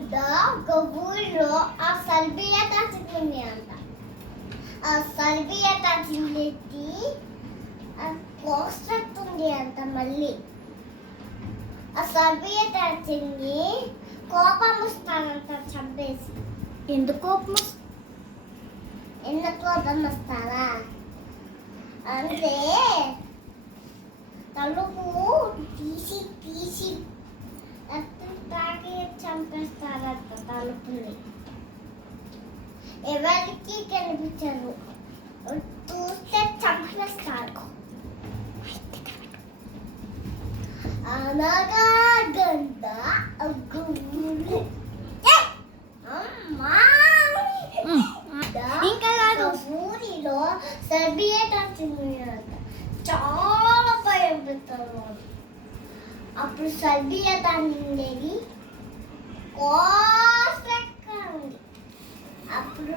గంట ఒక ఊరిలో ఆ సల్బియా తాచుకుంది అంట. ఆ సల్బియా తాచింది కోస్తుంది అంట. మళ్ళీ ఆ సల్బియా తాచింది కోపం వస్తానంట చంపేసి. ఎందుకు కోపం? ఎందుకు కోపం వస్తారా అంటే తలుపు తీసి తీసి తాగి చంపేస్తారంట తలుపుని. ఎవరికి కనిపించరు, చూస్తే చంపేస్తారు. అనగా గంట ఇంకా కాదు, ఊరిలో సర్బియేట్ చాలా భయం పెడతారు. అప్పుడు సర్బియేట్ అనేది ఉంది. అప్పుడు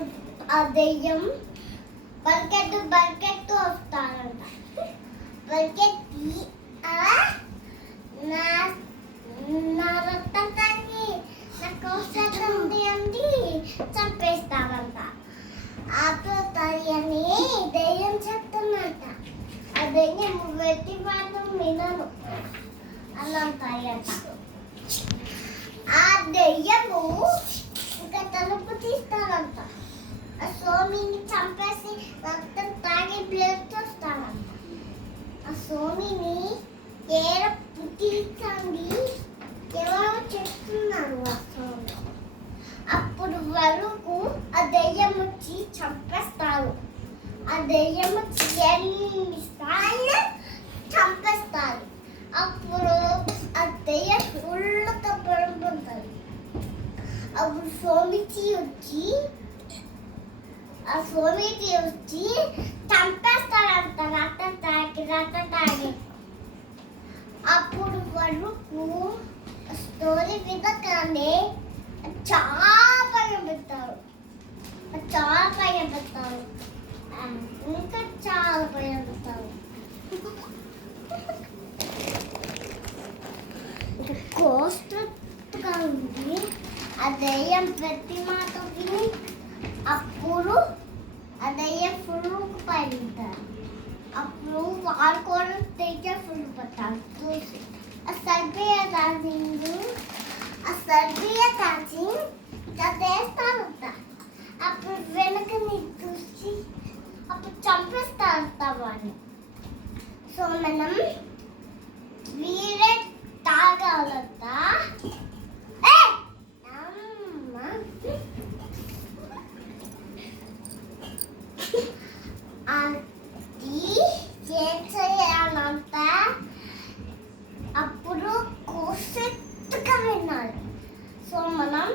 ఆ దెయ్యం బకెట్ వస్తారంట. బకెట్టి నా రక్తం తాగి నా కోసండి అండి చంపేస్తామంట. ఆపుతాయి అని దెయ్యం చెప్తున్నట్ట. ఆ దెయ్యం వెట్టి మాత్రం వినను అని అంటాయంట. ఆ దెయ్యము ఇంకా తలుపు తీస్తారంట. ఆ సోమిని చంపేసి రక్తం తాగి బ్లడ్ చూస్తారంట. ఆ సోమిని ఏడ పుట్టించండి ఎవరో చేస్తున్నారు ఆ సోమి. అప్పుడు వరకు ఆ దెయ్యం వచ్చి చంపేస్తారు. ఆ దెయ్యం వచ్చి ఎన్నిసార్లు చంపేస్తారు. అప్పుడు ఆ దెయ్యం ఫుల్గా పడిపోతుంది. అప్పుడు సోమితి వచ్చి చంపేస్తాడంట రక్తం తాగి. అప్పుడు వరకు స్టోరీ వినగానే చాలా భయం పెడతారు. ఇంకా చాలా భయం పెడతారు. కోస్ట్గా ఉంది. ఆ దెయ్యం ప్రతి మాట విని అప్పుడు ఆ దెయ్యం ఫుల్ పడింటారు. అప్పుడు వాళ్ళు కూడా దెయ్యం ఫుల్ పడతారు చూసి. ఆ సర్బియా తాచి చదివేస్తారంట. అప్పుడు వెనకని చూసి అప్పుడు చంపేస్తారంట వాడిని. సో మనం వీరే తాగాలంట. అది చేయాలంట. అప్పుడు కోసెత్తుగా వినాలి. సో మనం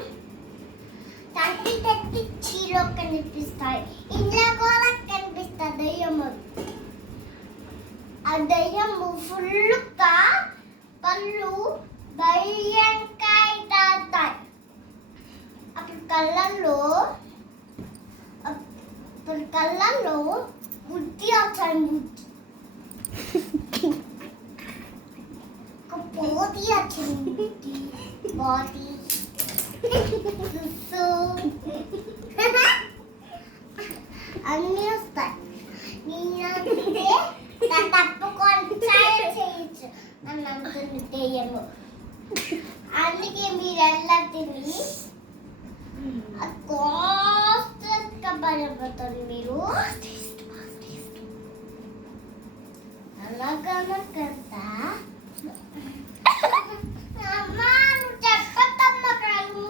తట్టి చీలో కనిపిస్తాయి, ఇంట్లో కూడా కనిపిస్తాయి దయ్యము. ఆ దయ్యము ఫుల్గా కళ్ళు భయంకాయ తాగుతాయి. అప్పుడు కళ్ళల్లో బుద్ధి వచ్చాయి. పోటీ వచ్చింది. బాడీ అన్నీ వస్తాయి. నేనంటే తప్పుకొని చేయొచ్చు అని అనుకుంది దెయ్యము. అందుకే మీరు ఎలా తిని కాస్ట్గా భయపడుతుంది. మీరు అలాగనకంతా అమ్మా నువ్వు చెప్పద్దమ్మా కాదు.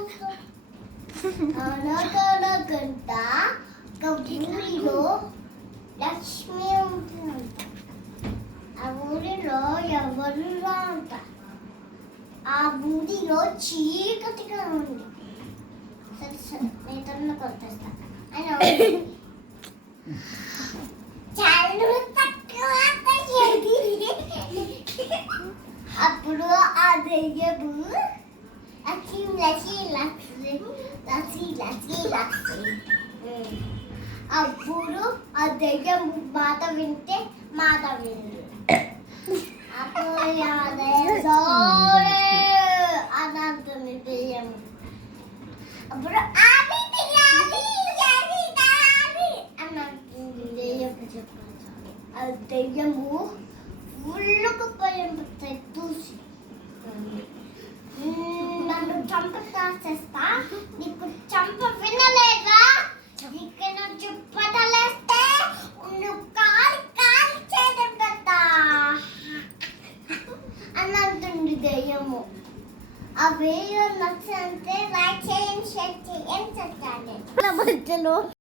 అలాగనకంట ఒక ఊరిలో లక్ష్మి ఉంటుందంట. ఆ ఊరిలో ఎవరు అంట. ఆ ఊరిలో చీకటిగా ఉంది. సరే నేను కొట్టేస్తా అప్పుడు ఆ దెయ్యము అప్పుడు ఆ దెయ్యం మాట వింటే మాట వింది. అప్పుడు అని అంటుంది దెయ్యం. అప్పుడు ఆవి తీయాలి అది తాగాలి అని అంటుంది దెయ్యం. ఆ దెయ్యము ఫుల్లుకు భయం పడుతుంది చూసి. నన్ను చంపుతా చేస్తా, నీకు చంప వినలేదా? ఇక్కడ నుంచి పదలేస్తే నువ్వు కాలి కాలి చేయడం కదా అని అంటుంది దెయ్యము. ఆ వీడియో నచ్చితే లైక్ చేయండి, షేర్ చేయండి, సబ్స్క్రైబ్ చేయండి.